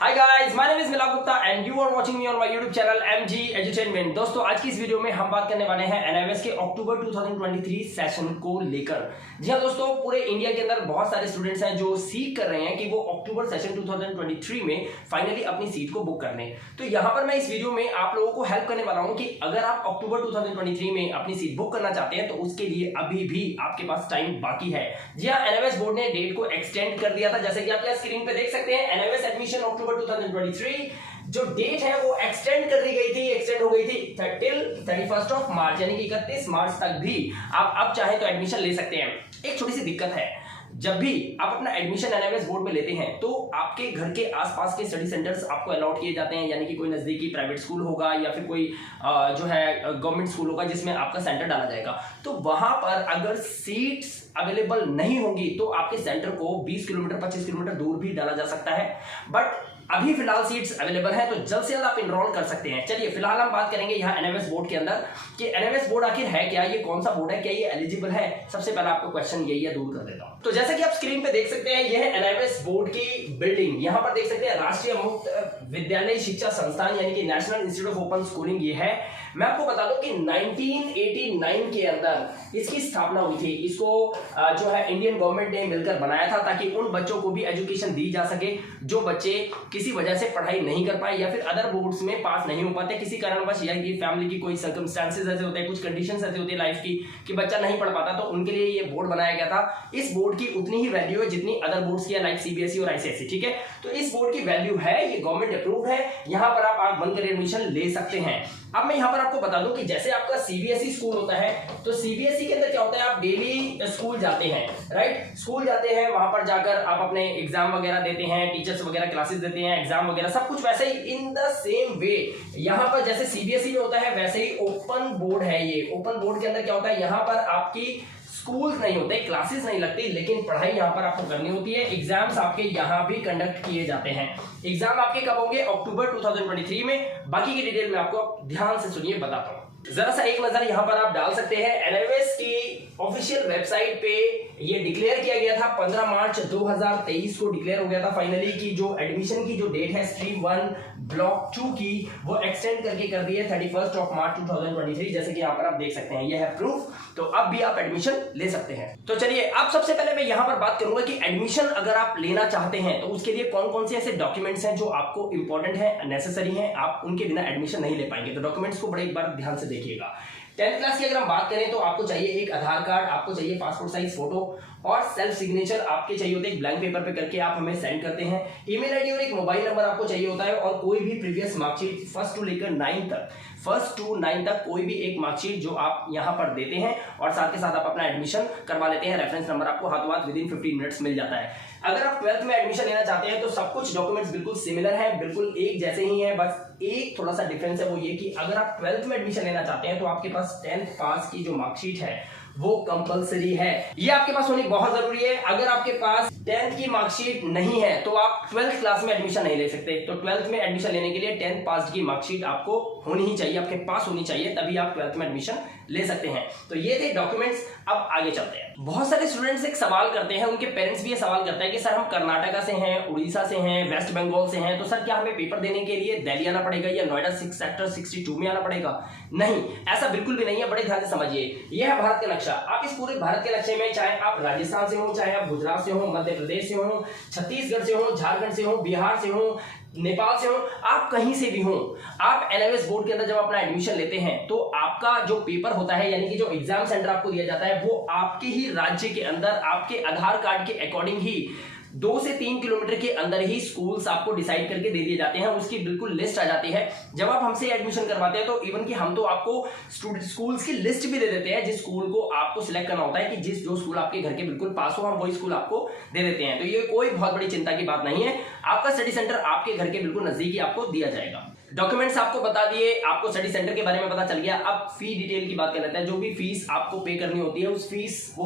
Hi guys, my name is Milap Gupta and you are watching me on my YouTube channel MG edutainment. दोस्तों, आज की इस video में हम बात करने वाले हैं एनआईएस के अक्टूबर 2023 सेशन को लेकर। जी हां दोस्तों, पूरे इंडिया के अंदर बहुत सारे स्टूडेंट्स हैं जो सीख कर रहे हैं कि वो अक्टूबर सेशन 2023 में फाइनली अपनी सीट को बुक कर लें। तो यहां पर मैं इस वीडियो में आप लोगों को हेल्प करने वाला हूं कि अगर आप अक्टूबर 2023 में अपनी सीट बुक करना चाहते हैं तो उसके लिए अभी भी आपके पास टाइम बाकी है। जी हां, एनआईएस बोर्ड ने डेट को एक्सटेंड कर दिया था, जैसे कि आप यहाँ स्क्रीन पे देख सकते हैं। एनआईएस एडमिशन अक्टूबर 2023 जो डेट है वो एक्सटेंड कर दी गई थी, एक्सटेंड हो गई थी टिल 31 ऑफ मार्च, यानी कि 31 मार्च तक भी आप अब चाहे तो एडमिशन ले सकते हैं। एक छोटी सी दिक्कत है, जब भी आप अपना एडमिशन एनआईएस बोर्ड में लेते हैं तो आपके घर के आसपास के स्टडी सेंटर्स आपको अलॉट किए जाते हैं, यानी कि कोई नजदीकी प्राइवेट स्कूल होगा या फिर कोई जो है गवर्नमेंट स्कूल होगा जिसमें आपका सेंटर डाला जाएगा। तो वहां पर अगर सीट्स अवेलेबल नहीं होंगी तो आपके सेंटर को 20 किलोमीटर 25 किलोमीटर दूर भी डाला जा सकता है। बट अभी फिलहाल सीट्स अवेलेबल है तो जल्द से जल्द आप इनरोल कर सकते हैं। चलिए फिलहाल हम बात करेंगे यहाँ एनआईएस बोर्ड के अंदर कि एनआईएस बोर्ड आखिर है क्या, ये कौन सा बोर्ड है, क्या ये एलिजिबल है। सबसे पहले आपको क्वेश्चन यही है, दूर कर देता हूं। तो जैसा कि आप स्क्रीन पे देख सकते हैं, यह है एनआईएस बोर्ड की बिल्डिंग। यहाँ पर देख सकते हैं राष्ट्रीय मुक्त विद्यालय शिक्षा संस्थान यानी कि national institute of open schooling ये है। मैं आपको बता दूं कि 1989 के अंदर इसकी स्थापना हुई थी। इसको जो है इंडियन गवर्नमेंट ने मिलकर बनाया था ताकि उन बच्चों को भी एजुकेशन दी जा सके जो बच्चे किसी वजह से पढ़ाई नहीं कर पाए या फिर अदर बोर्ड्स में पास नहीं हो पाते किसी कारणवश, या कि फैमिली की कोई सर्कमस्टेंसेस ऐसे होते हैं, कुछ कंडीशंस ऐसे होती है लाइफ की कि बच्चा नहीं पढ़ पाता, तो उनके लिए ये बोर्ड बनाया गया था। इस बोर्ड की उतनी ही वैल्यू है जितनी अदर बोर्ड्स की है, लाइक सीबीएसई और आईसीएसई। ठीक है, तो इस बोर्ड की वैल्यू है, ये गवर्नमेंट अप्रूव्ड है। यहाँ पर आप आंख बंद कर एडमिशन ले सकते हैं। अब मैं यहाँ पर आपको बता दूं कि जैसे आपका सीबीएसई स्कूल होता है तो सीबीएसई के अंदर क्या होता है, आप डेली स्कूल जाते हैं, राइट, स्कूल जाते हैं, वहां पर जाकर आप अपने एग्जाम वगैरह देते हैं, टीचर्स वगैरह क्लासेस देते हैं, एग्जाम वगैरह सब कुछ वैसे ही इन द सेम वे यहाँ पर जैसे सीबीएसई में होता है वैसे ही ओपन बोर्ड है। ये ओपन बोर्ड के अंदर क्या होता है, यहाँ पर आपकी स्कूल नहीं होते, क्लासेस नहीं लगती, लेकिन पढ़ाई यहाँ पर आपको करनी होती है। एग्जाम्स आपके यहाँ भी कंडक्ट किए जाते हैं। एग्जाम आपके कब होंगे, अक्टूबर 2023 में। बाकी की डिटेल में आपको ध्यान से सुनिए बताता हूँ। जरा सा एक नजर यहाँ पर आप डाल सकते हैं। एनआईएस की ऑफिशियल वेबसाइट पे ये डिक्लेयर किया गया था 15 मार्च 2023 को डिक्लेयर हो गया था फाइनली कि जो एडमिशन की जो डेट है स्ट्रीम 1 ब्लॉक 2 की वो एक्सटेंड करके कर दी है 31 ऑफ मार्च 2023, जैसे कि यहाँ पर आप देख सकते हैं, ये है प्रूफ। तो अब भी आप एडमिशन ले सकते हैं। तो चलिए अब सबसे पहले मैं यहाँ पर बात करूंगा कि एडमिशन अगर आप लेना चाहते हैं तो उसके लिए कौन कौन से ऐसे डॉक्यूमेंट्स हैं जो आपको इंपॉर्टेंट है, नेसेसरी हैं, आप उनके बिना एडमिशन नहीं ले पाएंगे। तो डॉक्यूमेंट्स को बड़े एक बार ध्यान से देखिएगा। 10th क्लास की अगर हम बात करें तो आपको चाहिए एक आधार कार्ड, आपको चाहिए पासपोर्ट साइज फोटो और सेल्फ सिग्नेचर आपके चाहिए होते हैं। एक ब्लैंक पेपर पे करके आप हमें सेंड करते हैं। ईमेल आईडी और एक मोबाइल नंबर आपको चाहिए होता है और कोई भी प्रीवियस मार्कशीट फर्स्ट टू 9 तक कोई भी एक मार्कशीट जो आप यहां पर देते हैं और साथ के साथ आप अपना एडमिशन करवा लेते हैं। रेफरेंस नंबर आपको हाथों हाथ विदिन 15 मिनट्स मिल जाता है। अगर आप 12th में एडमिशन लेना चाहते हैं तो सब कुछ डॉक्यूमेंट्स बिल्कुल सिमिलर है, बिल्कुल एक जैसे ही है, बस एक थोड़ा सा डिफरेंस है, वो ये कि अगर आप 12th में एडमिशन लेना चाहते हैं तो आपके पास 10th पास की जो मार्कशीट है वो कंपलसरी है, ये आपके पास होनी बहुत जरूरी है। अगर आपके पास 10th की मार्कशीट नहीं है तो आप 12th क्लास में एडमिशन नहीं ले सकते। तो 12th में एडमिशन लेने के लिए 10th पास की मार्कशीट आपको होनी ही चाहिए, आपके पास होनी चाहिए, तभी आप 12th में एडमिशन ले सकते हैं। तो ये थे डॉक्यूमेंट्स। अब आगे चलते हैं। बहुत सारे स्टूडेंट्स एक सवाल करते हैं, उनके पेरेंट्स भी ये सवाल करते हैं कि सर हम कर्नाटका से हैं, उड़ीसा से हैं, वेस्ट बंगाल से हैं, तो सर क्या हमें पेपर देने के लिए दिल्ली आना पड़ेगा या नोएडा सेक्टर 62 में आना पड़ेगा? नहीं, ऐसा बिल्कुल भी नहीं है। बड़े ध्यान से समझिए, यह है भारत का नक्शा। आप इस पूरे भारत के नक्शे में चाहे आप राजस्थान से हो, चाहे आप गुजरात से हो, मध्य प्रदेश से हो, छत्तीसगढ़ से हो, झारखंड से हो, बिहार से हो, नेपाल से हो, आप कहीं से भी हो, आप एनआईएस बोर्ड के अंदर जब अपना एडमिशन लेते हैं तो आपका जो पेपर होता है यानी कि जो एग्जाम सेंटर आपको दिया जाता है वो आपके ही राज्य के अंदर आपके आधार कार्ड के अकॉर्डिंग ही 2 से 3 किलोमीटर के अंदर ही स्कूल्स आपको डिसाइड करके दे दिए जाते हैं। उसकी बिल्कुल लिस्ट आ जाती है। जब आप हमसे एडमिशन करवाते हैं तो इवन कि हम तो आपको स्कूल्स की लिस्ट भी दे देते हैं, जिस स्कूल को आपको सिलेक्ट करना होता है कि जो स्कूल आपके घर के बिल्कुल पास हो, हम वही स्कूल आपको दे देते हैं। तो ये कोई बहुत बड़ी चिंता की बात नहीं है। आपका स्टडी सेंटर आपके घर के बिल्कुल नजदीक ही आपको दिया जाएगा। डॉक्यूमेंट्स आपको बता दिए, आपको स्टडी सेंटर के बारे में पता चल गया। अब फी डिटेल की बात कर लेते हैं। जो भी फीस आपको पे करनी होती है वो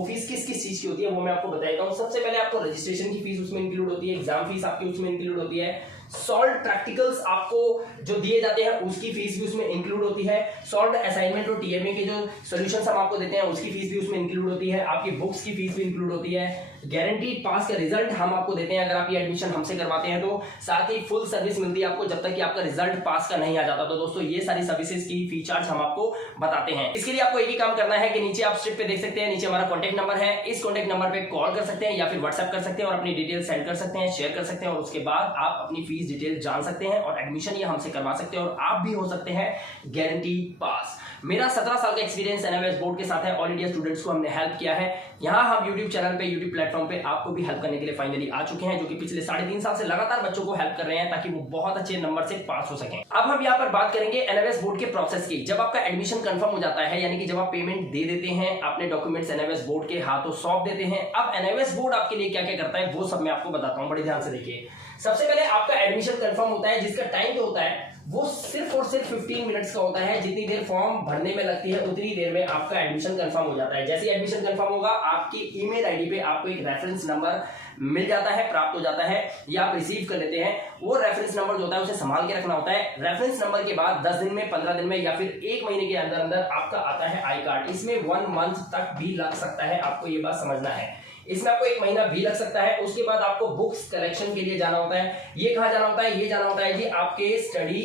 फीस किस किस चीज की होती है वो मैं आपको बताता हूँ। सबसे पहले आपको रजिस्ट्रेशन की फीस उसमें इंक्लूड होती है, एग्जाम फीस आपकी उसमें इंक्लूड होती है, सॉल्व प्रैक्टिकल्स आपको जो दिए जाते हैं उसकी फीस भी उसमें इंक्लूड होती है, सॉल्व असाइनमेंट और टीएमए के जो सॉल्यूशंस हम आपको देते हैं उसकी फीस भी उसमें इंक्लूड होती है, आपकी बुक्स की फीस भी इंक्लूड होती है, गारंटीड पास का रिजल्ट हम आपको देते हैं अगर आप ये एडमिशन हमसे करवाते हैं तो। साथ ही फुल सर्विस मिलती है आपको जब तक कि आपका रिजल्ट पास का नहीं आ जाता। तो दोस्तों ये सारी सर्विसेज की फीचर्स हम आपको बताते हैं। इसके लिए आपको एक ही काम करना है कि नीचे आप स्ट्रिप पे देख सकते हैं, नीचे हमारा कॉन्टैक्ट नंबर है, इस कॉन्टैक्ट नंबर पे कॉल कर सकते हैं या फिर व्हाट्सएप कर सकते हैं और अपनी डिटेल सेंड कर सकते हैं, शेयर कर सकते हैं और उसके बाद आप अपनी फीस डिटेल जान सकते हैं और एडमिशन ये हमसे करवा सकते हैं और आप भी हो सकते हैं गारंटी पास। मेरा 17 साल का एक्सपीरियंस एनएमएस बोर्ड के साथ है। ऑल इंडिया स्टूडेंट्स को हमने हेल्प किया है। यहाँ हम यूट्यूब चैनल पे, यूट्यूब प्लेटफॉर्म पे आपको भी हेल्प करने के लिए फाइनली आ चुके हैं, जो कि पिछले 3.5 साल से लगातार बच्चों को हेल्प कर रहे हैं ताकि वो बहुत अच्छे नंबर से पास हो सकें। अब हम यहाँ पर बात करेंगे एनएमएस बोर्ड के प्रोसेस की। जब आपका एडमिशन कंफर्म हो जाता है, यानी कि जब आप पेमेंट दे देते हैं, अपने डॉक्यूमेंट्स एनएमएस बोर्ड के हाथों सौंप देते हैं, अब एनएमएस बोर्ड आपके लिए क्या क्या करता है वो सब मैं आपको बताता हूँ, बड़े ध्यान से देखिए। सबसे पहले आपका एडमिशन कंफर्म होता है, जिसका टाइम जो होता है वो सिर्फ और सिर्फ 15 मिनट्स का होता है। जितनी देर फॉर्म भरने में लगती है उतनी देर में आपका एडमिशन कंफर्म हो जाता है। जैसे एडमिशन कंफर्म होगा, आपकी ईमेल आईडी पे आपको एक रेफरेंस नंबर मिल जाता है, प्राप्त हो जाता है या आप रिसीव कर लेते हैं। वो रेफरेंस नंबर जो होता है उसे संभाल के रखना होता है। रेफरेंस नंबर के बाद 10 दिन में, 15 दिन में या फिर 1 महीने के अंदर अंदर आपका आता है आई कार्ड। इसमें 1 मंथ तक भी लग सकता है, आपको ये बात समझना है। इसमें आपको 1 महीना भी लग सकता है। उसके बाद आपको बुक्स कलेक्शन के लिए जाना होता है। ये कहाँ जाना होता है? ये जाना होता है जी आपके स्टडी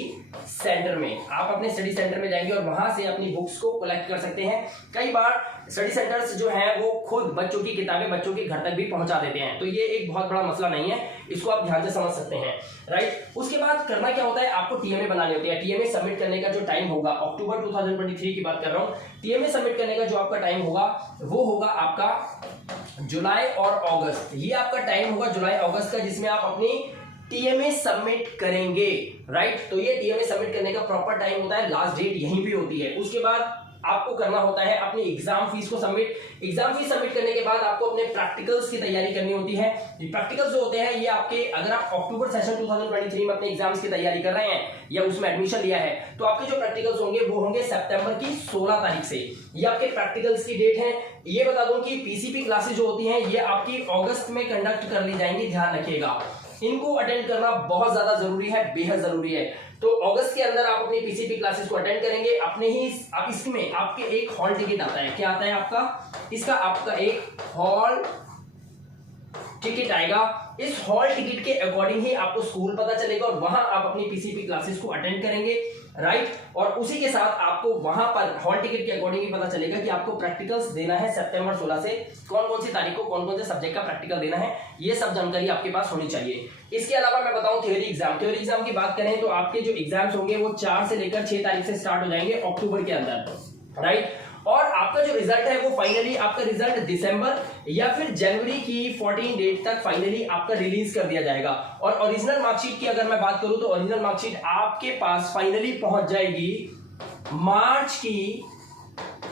सेंटर में। आप अपने स्टडी सेंटर में जाएंगे और वहां से अपनी बुक्स को कलेक्ट कर सकते हैं। कई बार स्टडी सेंटर्स जो हैं वो खुद बच्चों की किताबें बच्चों के घर तक भी पहुंचा देते हैं, तो ये एक बहुत बड़ा मसला नहीं है, इसको आप ध्यान से समझ सकते हैं, राइट। उसके बाद करना क्या होता है, आपको टीएमए बनानी होती है। टीएमए सबमिट करने का जो टाइम होगा, अक्टूबर 2023 की बात कर रहा हूँ, टीएमए सबमिट करने का जो आपका टाइम होगा वो होगा आपका जुलाई और अगस्त। ये आपका टाइम होगा जुलाई अगस्त का, जिसमें आप अपनी टीएमए सबमिट करेंगे, राइट। तो ये टीएमए सबमिट करने का प्रॉपर टाइम होता है, लास्ट डेट यहीं भी होती है। उसके बाद आपको करना होता है अपनी एग्जाम फीस को सबमिट। एग्जाम फीस सबमिट करने के बाद आपको अपने प्रैक्टिकल्स की तैयारी करनी होती है। ये प्रैक्टिकल्स जो होते हैं ये आपके, अगर आप अक्टूबर सेशन 2023 में अपने एग्जाम्स की तैयारी कर रहे हैं या उसमें एडमिशन लिया है, तो आपके जो प्रैक्टिकल्स होंगे वो होंगे सितंबर की 16 तारीख से। ये आपके प्रैक्टिकल्स की डेट है। ये बता दूं कि पीसीपी क्लासेस जो होती हैं ये आपकी अगस्त में कंडक्ट कर ली जाएंगी, ध्यान रखिएगा। इनको अटेंड करना बहुत ज्यादा जरूरी है, बेहद जरूरी है। तो अगस्त के अंदर आप अपनी पीसीपी क्लासेस को अटेंड करेंगे। अपने ही आप इसमें आपके एक हॉल टिकट आता है। क्या आता है आपका? इसका आपका एक हॉल टिकट आएगा। इस हॉल टिकट के अकॉर्डिंग ही आपको स्कूल पता चलेगा और वहां आप अपनी पीसीपी क्लासेस को अटेंड करेंगे, राइट। और उसी के साथ आपको वहां पर हॉल टिकट के अकॉर्डिंग ही पता चलेगा कि आपको प्रैक्टिकल्स देना है सितंबर 16 से, कौन कौन सी तारीख को कौन कौन से सब्जेक्ट का प्रैक्टिकल देना है, ये सब जानकारी आपके पास होनी चाहिए। इसके अलावा मैं बताऊं थ्योरी एग्जाम। थ्योरी एग्जाम की बात करें तो आपके जो एग्जाम्स होंगे वो 4 से लेकर 6 तारीख से स्टार्ट हो जाएंगे अक्टूबर के अंदर, राइट। और आपका जो रिजल्ट है वो फाइनली आपका रिजल्ट दिसंबर या फिर जनवरी की 14 डेट तक फाइनली आपका रिलीज कर दिया जाएगा। और ओरिजिनल मार्कशीट की अगर मैं बात करूं तो ओरिजिनल मार्कशीट आपके पास फाइनली पहुंच जाएगी मार्च की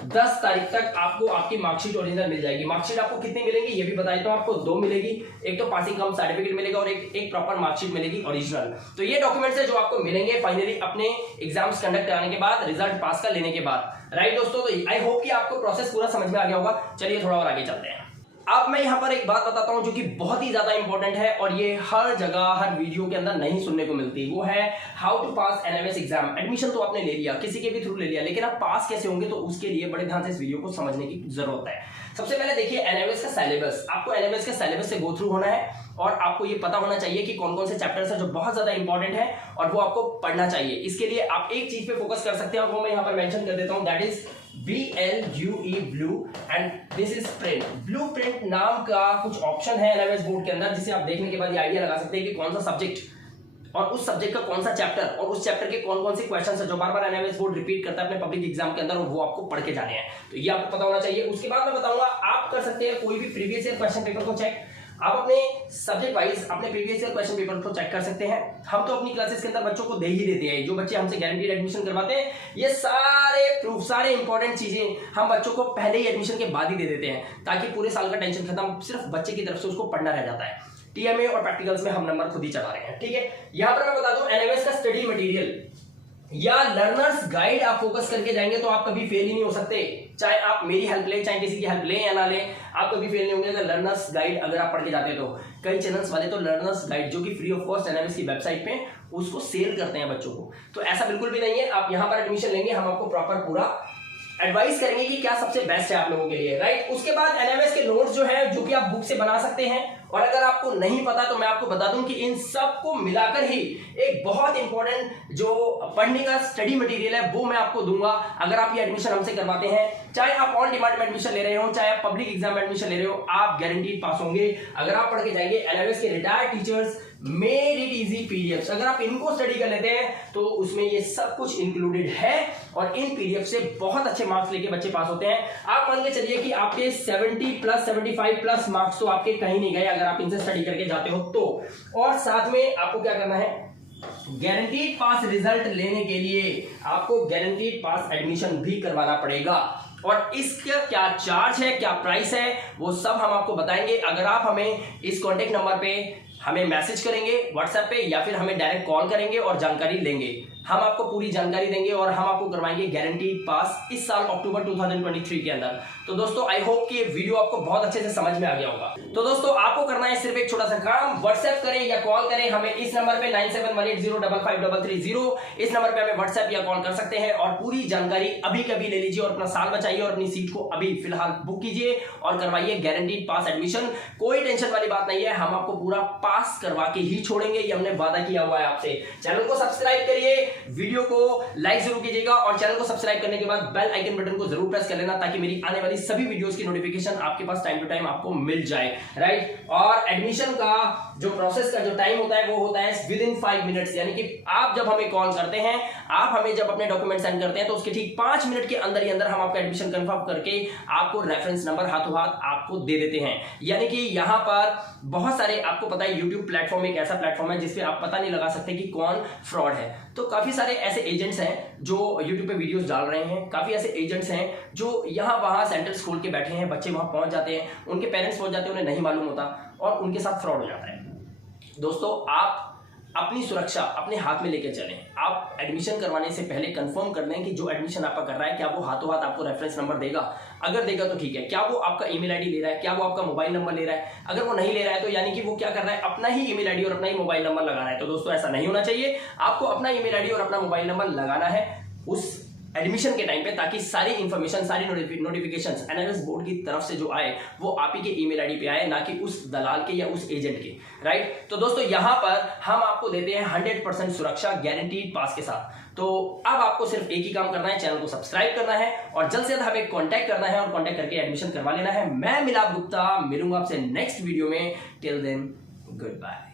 10 तारीख तक। आपको आपकी मार्कशीट ओरिजिनल मिल जाएगी। मार्कशीट आपको कितनी मिलेंगी ये भी बता देता हूं, आपको 2 मिलेगी। एक तो पासिंग कम सर्टिफिकेट मिलेगा और एक प्रॉपर मार्कशीट मिलेगी ओरिजिनल। तो ये डॉक्यूमेंट्स है जो आपको मिलेंगे फाइनली अपने एग्जाम्स कंडक्ट कराने के बाद, रिजल्ट पास का लेने के बाद, राइट दोस्तों। तो आई होप कि आपको प्रोसेस पूरा समझ में आ गया होगा। चलिए थोड़ा और आगे चलते हैं। अब मैं यहाँ पर एक बात बताता हूँ जो कि बहुत ही ज्यादा इंपॉर्टेंट है और ये हर जगह हर वीडियो के अंदर नहीं सुनने को मिलती। वो है how to pass NMS exam. Admission तो आपने ले लिया, किसी के भी थ्रू ले लिया, लेकिन आप पास कैसे होंगे, तो उसके लिए बड़े ध्यान से इस वीडियो को समझने की जरूरत है। सबसे पहले देखिए एनएमएस का सिलेबस। आपको एनएमएस के सिलेबस से गो थ्रू होना है और आपको ये पता होना चाहिए कि कौन कौन से चैप्टर्स हैं जो बहुत ज्यादा इंपॉर्टेंट है और वो आपको पढ़ना चाहिए। इसके लिए आप एक चीज पे फोकस कर सकते हैं और वो मैं यहाँ पर मेंशन कर देता हूँ, that is BLUE blue and this is print. Blue print नाम का कुछ ऑप्शन है एनएमएस बोर्ड के अंदर, जिसे आप देखने के बाद ये आइडिया लगा सकते हैं कि कौन सा सब्जेक्ट और उस सब्जेक्ट का कौन सा चैप्टर और उस चैप्टर के कौन कौन से क्वेश्चंस है जो बार बार एनएमएस बोर्ड रिपीट करता है अपने पब्लिक एग्जाम के अंदर, और वो आपको पढ़ के जाने हैं। तो ये आपको पता होना चाहिए। उसके बाद मैं बताऊंगा आप कर सकते हैं कोई भी प्रीवियस ईयर क्वेश्चन पेपर को चेक। आप अपने सब्जेक्ट वाइज अपने प्रीवियस ईयर क्वेश्चन पेपर को चेक कर सकते हैं। हम तो अपनी क्लासेस के अंदर बच्चों को दे ही देते हैं। जो बच्चे हमसे गारंटीड एडमिशन करवाते हैं, ये सारे प्रूफ, सारे इंपॉर्टेंट चीजें हम बच्चों को पहले ही एडमिशन के बाद ही दे देते हैं, ताकि पूरे साल का टेंशन खत्म, सिर्फ बच्चे की तरफ से उसको पढ़ना रह जाता है। टीएमए और प्रैक्टिकल्स में हम नंबर खुद ही चढ़ा रहे हैं, ठीक है। यहां पर मैं बता दूं एनएमएस का स्टडी मटेरियल या लर्नर्स गाइड आप फोकस करके जाएंगे तो आप कभी फेल ही नहीं हो सकते। चाहे आप मेरी हेल्प लें, चाहे किसी की हेल्प लें या ना लें, आप कभी फेल नहीं होंगे अगर लर्नर्स गाइड अगर आप पढ़ के जाते हैं तो। कई चैनल्स वाले तो लर्नर्स गाइड जो कि फ्री ऑफ कॉस्ट एनएमएस की वेबसाइट पे उसको सेल करते हैं बच्चों को, तो ऐसा बिल्कुल भी नहीं है। आप यहाँ पर एडमिशन लेंगे, हम आपको प्रॉपर पूरा एडवाइस करेंगे कि क्या सबसे बेस्ट है आप लोगों के लिए, राइट। उसके बाद एनएमएस के नोट्स जो है जो कि आप बुक से बना सकते हैं, और अगर आपको नहीं पता तो मैं आपको बता दूं कि इन सब को मिलाकर ही एक बहुत इंपॉर्टेंट जो पढ़ने का स्टडी मटेरियल है वो मैं आपको दूंगा अगर आप ये एडमिशन हमसे करवाते हैं। चाहे आप ऑन डिमांड में एडमिशन ले रहे हो, चाहे आप पब्लिक एग्जाम में एडमिशन ले रहे हो, आप गारंटीड पास होंगे अगर आप पढ़ के जाएंगे। एनएमएस के retired teachers made it easy PDF, अगर आप इनको स्टडी कर लेते हैं तो उसमें ये सब कुछ इंक्लूडेड है, और इन पीडीएफ से बहुत अच्छे मार्क्स लेके बच्चे पास होते हैं। आप मान के चलिए कि आपके 70 प्लस 75 प्लस मार्क्स तो आपके कहीं नहीं गए अगर आप इनसे स्टडी करके जाते हो तो। और साथ में आपको क्या करना है, गारंटीड पास रिजल्ट लेने के लिए आपको गारंटीड पास एडमिशन भी करवाना पड़ेगा, और इसका क्या चार्ज है, क्या प्राइस है, वो सब हम आपको बताएंगे। अगर आप हमें इस कॉन्टेक्ट नंबर पे हमें मैसेज करेंगे व्हाट्सएप पे, या फिर हमें डायरेक्ट कॉल करेंगे और जानकारी लेंगे, हम आपको पूरी जानकारी देंगे और हम आपको करवाएंगे गारंटीड पास इस साल अक्टूबर 2023 के अंदर। तो दोस्तों आई होप कि ये वीडियो आपको बहुत अच्छे से समझ में आ गया होगा। तो दोस्तों आपको करना है सिर्फ एक छोटा सा काम, व्हाट्सएप करें या कॉल करें हमें इस नंबर पे 9718055330। इस नंबर पे हमें व्हाट्सएप या कॉल कर सकते हैं, और पूरी जानकारी अभी कभी ले लीजिए और अपना साल बचाइए और अपनी सीट को अभी फिलहाल बुक कीजिए और करवाइए गारंटीड पास एडमिशन। कोई टेंशन वाली बात नहीं है, हम आपको पूरा पास करवा के ही छोड़ेंगे, ये हमने वादा किया हुआ है आपसे। चैनल को सब्सक्राइब करिए, वीडियो को लाइक जरूर कीजिएगा, और चैनल को सब्सक्राइब करने के बाद बेल आइकन बटन को जरूर प्रेस कर लेना ताकि मेरी आने वाली सभी वीडियोस की नोटिफिकेशन आपके पास टाइम टू टाइम आपको मिल जाए, राइट। और एडमिशन का जो प्रोसेस का जो टाइम होता है वो होता है विद इन 5 मिनट्स, यानी कि आप जब हमें कॉल करते हैं, आप हमें जब अपने डॉक्यूमेंट सेंड करते हैं तो उसके ठीक 5 मिनट के अंदर ही अंदर हम आपका एडमिशन कंफर्म करके आपको रेफरेंस नंबर हाथों हाथ आपको दे देते हैं। यानी कि यहां पर बहुत सारे, आपको पता है यूट्यूब प्लेटफॉर्म एक ऐसा प्लेटफॉर्म है जिसपे आप पता नहीं लगा सकते कि कौन फ्रॉड है। तो काफी सारे ऐसे एजेंट्स हैं जो यूट्यूब पे वीडियोस डाल रहे हैं, काफी ऐसे एजेंट्स हैं जो यहां वहां सेंटर्स खोल के बैठे हैं, बच्चे वहां पहुंच जाते हैं, उनके पेरेंट्स पहुंच जाते हैं, उन्हें नहीं मालूम होता और उनके साथ फ्रॉड हो जाता है। दोस्तों आप अपनी सुरक्षा अपने हाथ में लेकर चलें। आप एडमिशन करवाने से पहले कंफर्म कर लें कि जो एडमिशन आपका कर रहा है क्या वो हाथों हाथ आपको रेफरेंस नंबर देगा। अगर देगा तो ठीक है, क्या वो आपका ईमेल आईडी ले रहा है, क्या वो आपका मोबाइल नंबर ले रहा है। अगर वो नहीं ले रहा है तो यानी कि वो क्या कर रहा है, अपना ही ईमेल आईडी और अपना ही मोबाइल नंबर लगा रहा है। तो दोस्तों ऐसा नहीं होना चाहिए, आपको अपना ईमेल आईडी और अपना मोबाइल नंबर लगाना है उस एडमिशन के टाइम पे, ताकि सारी इंफॉर्मेशन, सारी नोटिफिकेशंस एनएमएस बोर्ड की तरफ से जो आए वो आप ही के ईमेल आईडी पे आए, ना कि उस दलाल के या उस एजेंट के, राइट। तो दोस्तों यहां पर हम आपको देते हैं 100% सुरक्षा गारंटीड पास के साथ। तो अब आपको सिर्फ एक ही काम करना है, चैनल को सब्सक्राइब करना है और जल्द से जल्द हमें कांटेक्ट करना है और कांटेक्ट करके एडमिशन करवा लेना है। मैं मिलाप गुप्ता मिलूंगा आपसे नेक्स्ट वीडियो में। Till then good bye.